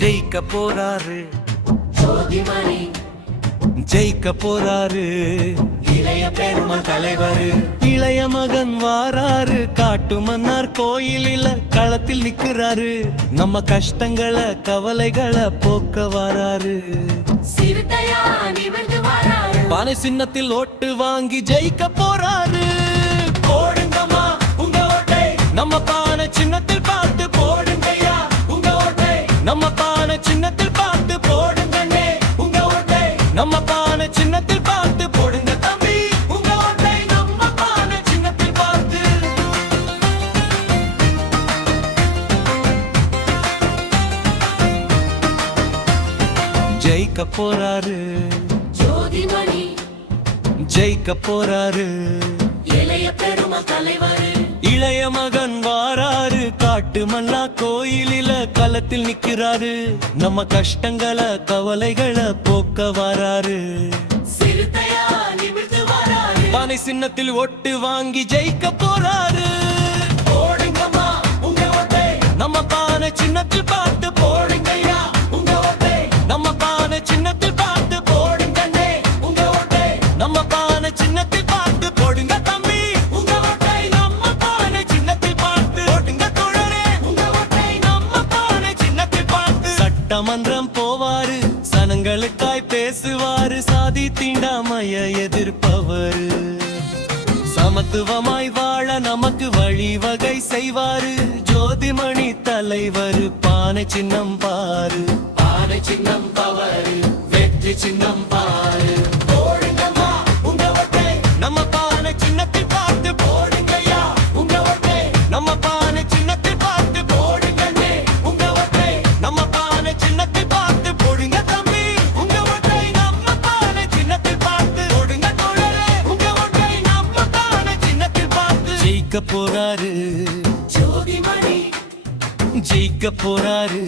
ஜெயிக்க போறாரு, ஜோதிமணி ஜெயிக்க போறாரு, இளைய பெரும தலைவர். இளைய மகன் வாராரு, காட்டு மன்னார் கோயிலில களத்தில் நிக்கிறாரு, நம்ம கஷ்டங்களை கவலைகளை போக்க வாராரு. சிறுத்தையா நிமிர்ந்து வராரு, பானை சின்னத்தில் ஓட்டு வாங்கி ஜெயிக்க போறாரு. போடுங்கம்மா உங்க ஓட்டை, நம்ம பானை சின்னத்தில் பார்த்து போடுங்கய்யா உங்க ஓட்டை, நம்ம பானை சின்னத்தில் பார்த்து போடுங்கண்ணே உங்க ஓட்டை, நம்ம பானை சின்னத்தில் பார்த்து போடுங்க தம்பி உங்க ஓட்டை, நம்ம பானை சின்னத்தில் பார்த்து. ஜெயிக்க போறாரு, ஜோதிமணி ஜெயிக்க போறாரு, இளைய பெரும தலைவர். இளைய மகன் வாராரு, காட்டு மன்னா கோயிலில களத்தில் நிக்கிறாரு, நம்ம கஷ்டங்களை கவலைகளை போக்க வாராரு. சிறுத்தையா நிமிர்ந்து வராரு, பானை சின்னத்தில் ஒட்டு வாங்கி ஜெயிக்க போறாரு. போடுங்கம்மா உங்க ஓட்டை, நம்ம பானை சின்னத்தில் பார்த்து போடுங்கய்யா உங்க ஓட்டை, நம்ம பானை சின்னத்தில் பார்த்து போடுங்கண்ணே உங்க ஓட்டை, நம்ம பானை சின்னத்தில் பார்த்து போடுங்க தம்பி உங்க ஓட்டை, நம்ம பானை சின்னத்தில் பார்த்து போடுங்க தோழரே உங்க ஓட்டை, நம்ம பானை சின்னத்தில் பார்த்து. சட்டமன்றம் போவாரு, சனங்களுக்காய் பேசுவாரு, சாதி தீண்டாமைய எதிர்ப்பவரு, சமத்துவமாய் வாழ நமக்கு வழிவகை செய்வாரு. ஜோதிமணி தலைவர், பானை சின்னம் பாரு, பானை சின்னம் பவரு, வெற்றி சின்னம் பாரு. போடுங்கம்மா உங்க ஓட்டை, நம்ம பானை சின்னத்தில் பார்த்து போடுங்கய்யா உங்க ஓட்டை, நம்ம பானை சின்னத்தில் பார்த்து போடுங்கண்ணே உங்க ஓட்டை, நம்ம பானை சின்னத்தில் பார்த்து போடுங்க தம்பி உங்க ஓட்டை, நம்ம பானை சின்னத்தில் பார்த்து போடுங்க தோழரே உங்க ஓட்டை, நம்ம பானை சின்னத்தில் பார்த்து. ஜெயிக்க போறாரு, ஜோதிமணி ஜெயிக்க போறாரு,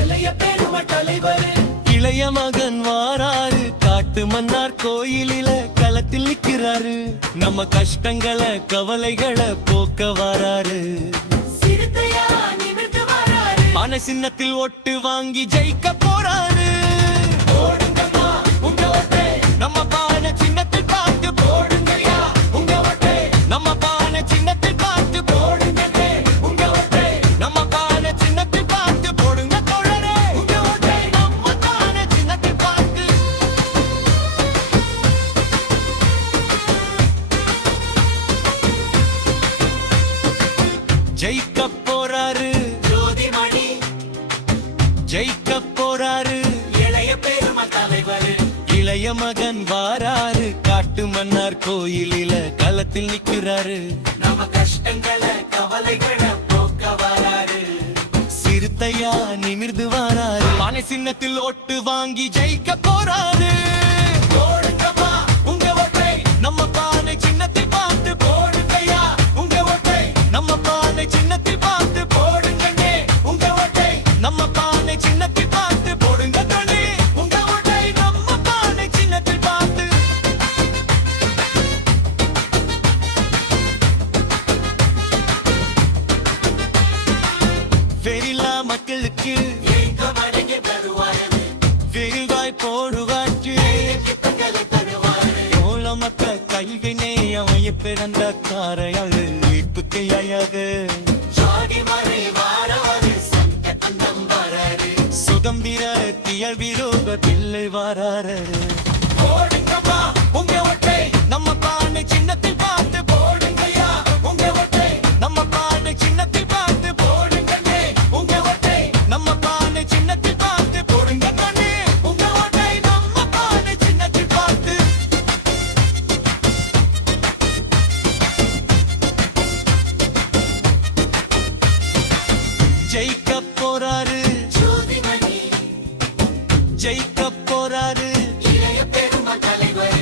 இளைய பெரும தலைவர். இளைய மகன் வாராரு, காட்டு மன்னார் கோயிலில களத்தில் நிக்கிறாரு, நம்ம கஷ்டங்களை கவலைகளை போக்க வாராரு. சிறுத்தையா நிமிர்ந்து வராரு, பானை சின்னத்தில் ஒட்டு வாங்கி ஜெயிக்க போறாரு. போடுங்கம்மா உங்க ஓட்டை, நம்ம பானை சின்னத்தில் பார்த்து போடுங்கய்யா உங்க ஓட்டை, நம்ம பானை சின்னத்தில் பார்த்து போடுங்கண்ணே உங்க ஓட்டை, நம்ம பானை சின்னத்தில் பார்த்து போடுங்க தோழரே உங்க ஓட்டை, நம்ம பானை சின்னத்தில் பார்த்து. ஜெயிக்க போறாரு, ஜோதிமணி ஜெயிக்க போறாரு, இளைய பெரும தலைவர். இளைய மகன் வாராரு, காட்டு மன்னார் கோயிலில களத்தில் நிக்கிறாரு, நம்ம கஷ்டங்களை கவலைகளை போக்க வராரு. சிறுத்தையா நிமிர்ந்து வாராரு, பானை சின்னத்தில் ஓட்டு வாங்கி ஜெயிக்க போறாரு. போடுங்கம்மா உங்க ஓட்டை, நம்ம பானை சின்னத்தில் பார்த்து போடுங்கய்யா உங்க ஓட்டை, நம்ம பானை சின்னத்தில் பார்த்து போடுங்கண்ணே உங்க ஓட்டை, நம்ம பானை சின்னத்தில் பார்த்து போடுங்க தோழி உங்க ஓட்டை, நம்ம பானை சின்னத்தில் பார்த்து. வெறிலா மக்களுக்கு எங்க மடங்கி தருவாரு, வெறிவாய் போடுவாற்று, கிட்டங்களை தருவாரு. ஓல மக்க கல்வினை அமைய பிறந்த காரையாளு மீட்புக்கு அழகு, ஜோதிமணி வாராரு, சங்க அந்தம் வராரு. சுதந்திர தியல் விரோத பிள்ளை வாராரு. போடுங்கம்மா உங்க ஓட்டை, நம்ம பானை சின்னத்தில் பார்த்து போடுங்கய்யா உங்க ஓட்டை, நம்ம பானை சின்னத்தில் பார்த்து போடுங்கண்ணே உங்க ஓட்டை, நம்ம பானை சின்னத்தில் பார்த்து போடுங்க கண்ணே உங்க ஓட்டை, நம்ம பானை சின்னத்தில் பார்த்து. ஜெயிக்க போறாரு, ஜோதிமணி ஜெயிக்க போறாரு, இளைய பெரும தலைவர்.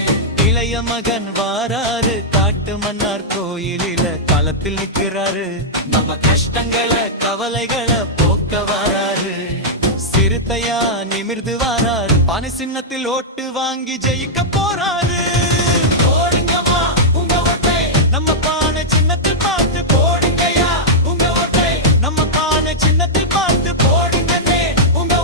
இளைய மகன் வாராரு, காட்டு மன்னார் கோயிலில களத்தில் நிக்கிறாரு, நம்ம கஷ்டங்களை கவலைகளை போக்க வாராரு. சிறுத்தையா நிமிர்ந்து வாராரு, பானை சின்னத்தில் ஓட்டு வாங்கி ஜெயிக்க போறாரு. போடுங்கம்மா உங்க ஓட்டை, நம்ம பானை சின்னத்தில் பார்த்து போடுங்கய்யா உங்க ஓட்டை, நம்ம பானை சின்னத்தில் பார்த்து போடுங்கண்ணே உங்க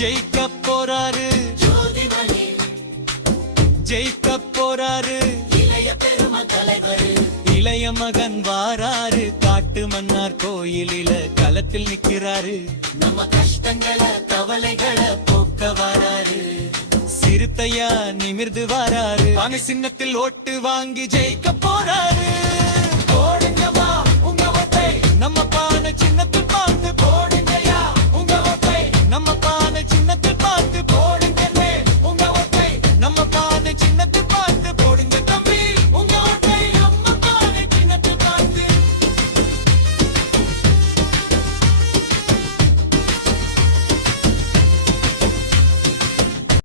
ஜெயிக்க போறாரு ஜோதிமணி ஜெயிக்க போறாரு இளைய பெரும தலைவர் இளைய மகன் வாராரு காட்டு மன்னார் கோயிலில களத்தில் நிக்கிறாரு நம்ம கஷ்டங்களை கவலைகளை போக்க வராரு சிறுத்தையா நிமிர்ந்து வாராரு சின்னத்தில் ஓட்டு வாங்கி ஜெயிக்க